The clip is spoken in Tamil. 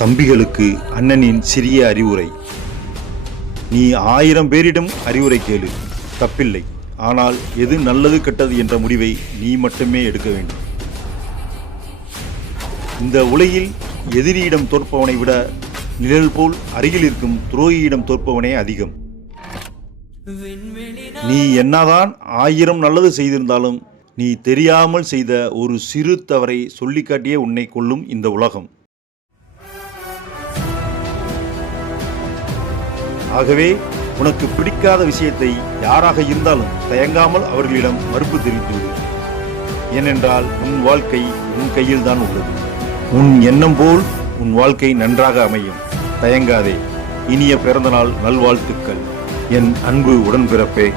தம்பிகளுக்கு அண்ணனின் சிறிய அறிவுரை. நீ ஆயிரம் பேரிடம் அறிவுரை கேளு. தப்பில்லை. ஆனால் எது நல்லது கெட்டது என்ற முடிவை நீ மட்டுமே எடுக்க வேண்டும். இந்த உலகில் எதிரியிடம் தோற்பவனை விட நிழல் போல் அருகில் இருக்கும் துரோகியிடம் தோற்பவனே அதிகம். நீ என்னதான் ஆயிரம் நல்லது செய்திருந்தாலும் நீ தெரியாமல் செய்த ஒரு சிறு தவறை சொல்லிக்காட்டியே உன்னை கொள்ளும் இந்த உலகம். ஆகவே உனக்கு பிடிக்காத விஷயத்தை யாராக இருந்தாலும் தயங்காமல் அவர்களிடம் மறுப்பு தெரிவித்துவிடு ஏனென்றால் உன் வாழ்க்கை உன் கையில்தான் உள்ளது. உன் எண்ணம் போல் உன் வாழ்க்கை நன்றாக அமையும். தயங்காதே. இனிய பிறந்தநாள் நல்வாழ்த்துக்கள். என் அன்பு உடன்பிறப்பே.